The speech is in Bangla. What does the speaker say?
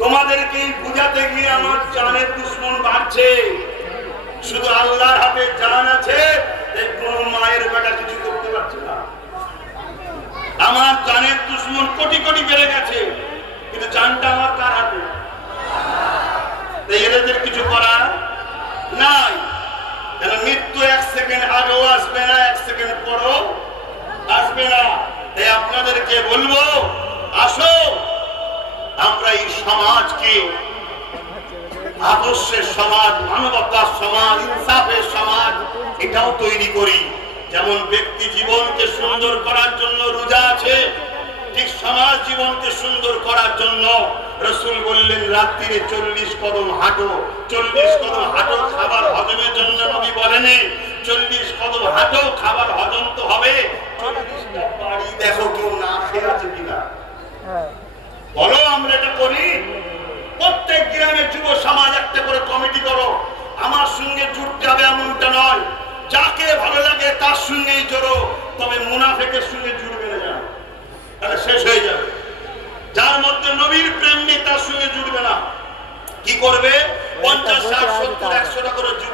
তোমাদেরকে বুঝাতে গিয়ে আমার জানের দুশ্মন বাড়ছে। শুধু আল্লাহর হাতে জান আছে, কোন মায়ের বেটা কিছু করতে পারছে না। আমার জানের দুশ্মন কোটি কোটি বেড়ে গেছে, কিন্তু জানটা আমার কার হাতে? এদের কিছু করার নাই। কেন মৃত্যু 1 সেকেন্ড আগেও আসবে না, 1 সেকেন্ড পরও আসবে না। তাই আপনাদেরকে বলবো, আসো আমরা এই সমাজকে আদর্শের সমাজ, মানবতার সমাজ, ইনসাফের সমাজ এটাও তৈরি করি। যেমন ব্যক্তি জীবনকে সুন্দর করার জন্য রোজা আছে, ঠিক সমাজ জীবনকে সুন্দর করার জন্য রাসূল বললেন রাত্রিরে 40 কদম হাঁটো। 40 কদম হাঁটো খাবার হজমের জন্য, নবী বলেন 40 কদম হাঁটো খাবার হজম তো হবে। 40টা বাড়ি দেখো কেউ না খেয়ে আছে কিনা, বলো আমরা এটা করি। প্রত্যেক গ্রামে যুব সমাজ একটা করে কমিটি করো। আমার সঙ্গে জুড়তে হবে এমনটা নয়, যাকে ভালো লাগে তার সঙ্গেই জড়ো, তবে মুনাফিকের সঙ্গে জুড়বে না, জানো তাহলে শেষ হয়ে যাবে। যার মধ্যে নবীর প্রেম নেই তার সঙ্গে জুড়বে না। কি করবে? 50, 60, 70, 100টা করে যুব